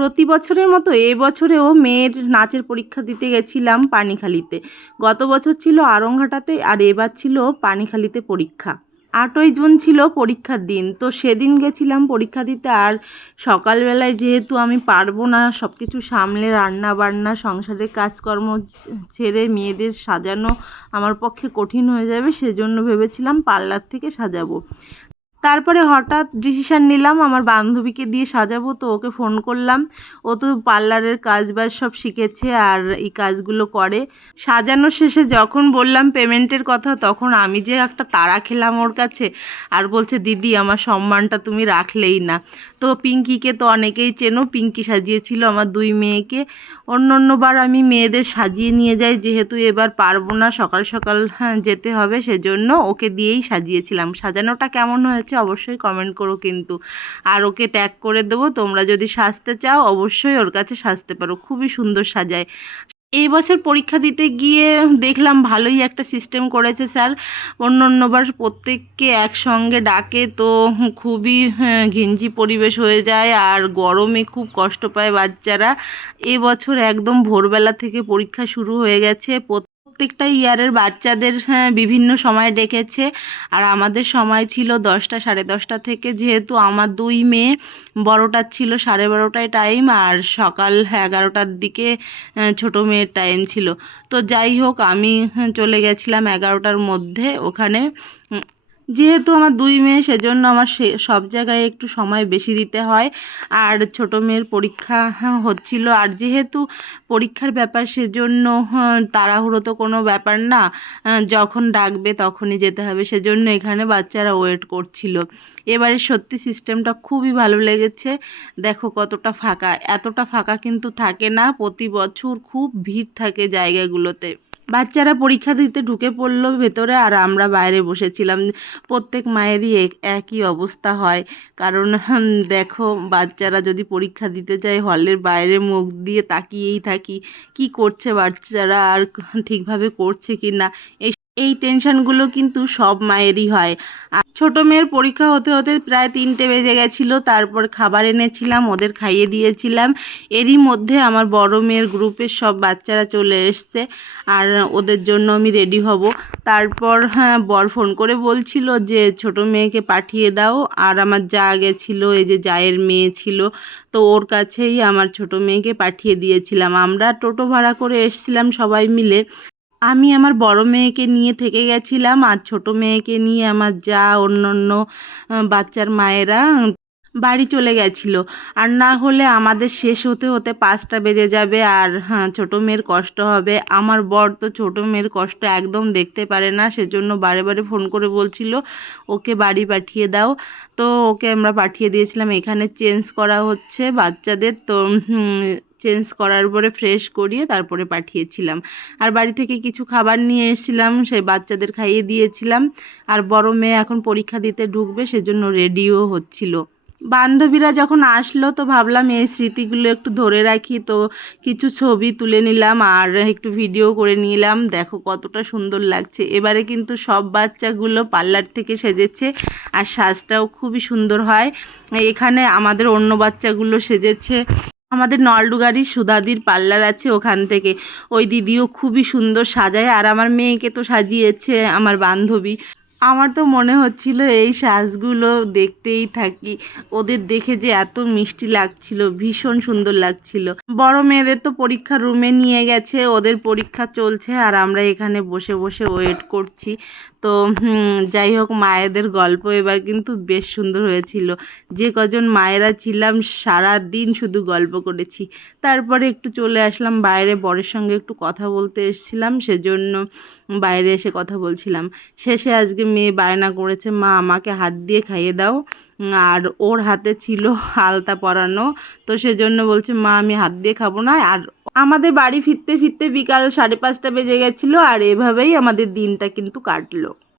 প্রতি বছরের মতো এবছরেও মেয়ের নাচের পরীক্ষা দিতে গেছিলাম পানিখালিতে। গত বছর ছিল আরংঘাটাতে আর এবার ছিল পানিখালিতে পরীক্ষা। 8ই জুন ছিল পরীক্ষার দিন, তো সেদিন গেছিলাম পরীক্ষা দিতে। আর সকালবেলায় যেহেতু আমি পারবো না সব কিছু সামলে, রান্না বান্না সংসারের কাজকর্ম ছেড়ে মেয়েদের সাজানো আমার পক্ষে কঠিন হয়ে যাবে, সেজন্য ভেবেছিলাম পার্লার থেকে সাজাবো। তারপরে হঠাৎ ডিসিশান নিলাম আমার বান্ধবীকে দিয়ে সাজাবো, তো ওকে ফোন করলাম। ও তো পার্লারের কাজ বাজ সব শিখেছে আর এই কাজগুলো করে। সাজানোর শেষে যখন বললাম পেমেন্টের কথা, তখন আমি যে একটা তাড়া খেলাম ওর কাছে। আর বলছে, দিদি আমার সম্মানটা তুমি রাখলেই না। তো পিঙ্কিকে তো অনেকেই চেনো, পিঙ্কি সাজিয়েছিল আমার 2 মেয়েকে। অন্যবার আমি মেয়েদের সাজিয়ে নিয়ে যাই, যেহেতু এবার পারবো না, সকাল সকাল যেতে হবে, সেজন্য ওকে দিয়েই সাজিয়েছিলাম। সাজানোটা কেমন হয়েছে অবশ্যই কমেন্ট করো কিন্তু। আর ওকে ট্যাগ করে দেবো, তোমরা যদি সাজতে চাও অবশ্যই ওর কাছে সাজতে পারো, খুবই সুন্দর সাজায়। এই বছর পরীক্ষা দিতে গিয়ে দেখলাম ভালোই একটা সিস্টেম করেছে স্যার। অন্যবার প্রত্যেককে একসঙ্গে ডাকে, তো খুবই ঘিঞ্জি পরিবেশ হয়ে যায় আর গরমে খুব কষ্ট পায় বাচ্চারা। এবছর একদম ভোরবেলা থেকে পরীক্ষা শুরু হয়ে গেছে। প্রত্যেকটা ইয়ারের বাচ্চাদের বিভিন্ন সময় ডেকেছে। আর আমাদের সময় ছিল 10টা, 10:30 থেকে। যেহেতু আমার 2 মেয়ে, বড়টার ছিল 12:30টায় টাইম আর সকাল 11টার দিকে ছোট মেয়ের টাইম ছিল। তো যাই হোক, আমি চলে গেছিলাম 11টার মধ্যে ওখানে। যেহেতু আমার 2 মেয়ে, সেজন্য আমার সব জায়গায় একটু সময় বেশি দিতে হয়। আর ছোট মেয়ের পরীক্ষা হচ্ছিল, আর যেহেতু পরীক্ষার ব্যাপার সেজন্য তাড়াহুড়ো তো কোনো ব্যাপার না, যখন ডাকবে তখনই যেতে হবে, সেজন্য এখানে বাচ্চারা ওয়েট করছিল। এবারে সত্যি সিস্টেমটা খুবই ভালো লেগেছে। দেখো কতটা ফাঁকা, এতটা ফাঁকা কিন্তু থাকে না, প্রতি বছর খুব ভিড় থাকে জায়গাগুলোতে। বাচ্চারা পরীক্ষা দিতে ঢুকে পড়লো ভেতরে আর আমরা বাইরে বসেছিলাম। প্রত্যেক মায়েরই একই অবস্থা হয়, কারণ দেখো বাচ্চারা যদি পরীক্ষা দিতে যায় হলের বাইরে মুখ দিয়ে তাকিয়েই থাকি, কি করছে বাচ্চারা আর ঠিকভাবে করছে কি না, এই টেনশনগুলো কিন্তু সব মায়েরই হয়। আর ছোট মেয়ের পরীক্ষা হতে হতে প্রায় 3টে বেজে গেছিলো। তারপর খাবার এনেছিলাম, ওদের খাইয়ে দিয়েছিলাম। এরই মধ্যে আমার বড় মেয়ের গ্রুপের সব বাচ্চারা চলে এসছে আর ওদের জন্য আমি রেডি হব। তারপর বর ফোন করে বলছিল যে ছোট মেয়েকে পাঠিয়ে দাও। আর আমার যা গেছিলো, এই যে জায়ের মেয়ে ছিল, তো ওর কাছেই আমার ছোট মেয়েকে পাঠিয়ে দিয়েছিলাম। আমরা টোটো ভাড়া করে এসছিলাম সবাই মিলে। আমি আমার বড় মেয়েকে নিয়ে থেকে গেছিলাম আর ছোট মেয়েকে নিয়ে আমার যা অন্য বাচ্চার মায়েরা বাড়ি চলে গেছিল। আর না হলে আমাদের শেষ হতে হতে 5টা বেজে যাবে আর ছোট মেয়ের কষ্ট হবে। আমার বর তো ছোট মেয়ের কষ্ট একদম দেখতে পারে না, সেজন্য বারে বারে ফোন করে বলছিল ওকে বাড়ি পাঠিয়ে দাও। তো ওকে আমরা পাঠিয়ে দিয়েছিলাম। এখানে চেঞ্জ করা হচ্ছে বাচ্চাদের, তো চেঞ্জ করার পরে ফ্রেশ করিয়ে তারপরে পাঠিয়েছিলাম। আর বাড়ি থেকে কিছু খাবার নিয়ে এসেছিলাম, সেই বাচ্চাদের খাইয়ে দিয়েছিলাম। আর বড় মেয়ে এখন পরীক্ষা দিতে ঢুকবে, সেজন্য রেডিও হচ্ছিল। বান্ধবীরা যখন আসলো তো ভাবলাম এই স্মৃতিগুলো একটু ধরে রাখি, তো কিছু ছবি তুলে নিলাম আর একটু ভিডিও করে নিলাম। দেখো কতটা সুন্দর লাগছে। এবারে কিন্তু সব বাচ্চাগুলো পার্লার থেকে সেজেছে আর সাজটাও খুবই সুন্দর হয়। এখানে আমাদের অন্য বাচ্চাগুলো সেজেছে আমাদের নলডুগারি সুধাদির পার্লার আছে, ওখান থেকে। ওই দিদিও খুবই সুন্দর সাজায় আর আমার মেয়েকে তো সাজিয়েছে আমার বান্ধবী। আমার তো মনে হচ্ছিল এই সাজগুলো দেখতেই থাকি, ওদের দেখে যে এত মিষ্টি লাগছিল, ভীষণ সুন্দর লাগছিল। বড় মেয়েদের তো পরীক্ষার রুমে নিয়ে গেছে, ওদের পরীক্ষা চলছে আর আমরা এখানে বসে বসে ওয়েট করছি। তো যাই হোক, মায়েদের গল্প এবার কিন্তু বেশ সুন্দর হয়েছিল। যে কজন মায়েরা ছিলাম সারা দিন শুধু গল্প করেছি। তারপরে একটু চলে আসলাম বাইরে, বরের সঙ্গে একটু কথা বলতে এসেছিলাম, সেজন্য বাইরে এসে কথা বলছিলাম। শেষে আজকে মেয়ে বায়না করেছে, মা আমাকে হাত দিয়ে খাইয়ে দাও। আর ওর হাতে ছিল আলতা পরানো, তো সেজন্য বলছে মা আমি হাত দিয়ে খাবো না। আর আমাদের বাড়ি ফিরতে ফিরতে বিকাল 5:30 বেজে গেছিলো আর এভাবেই আমাদের দিনটা কিন্তু কাটলো।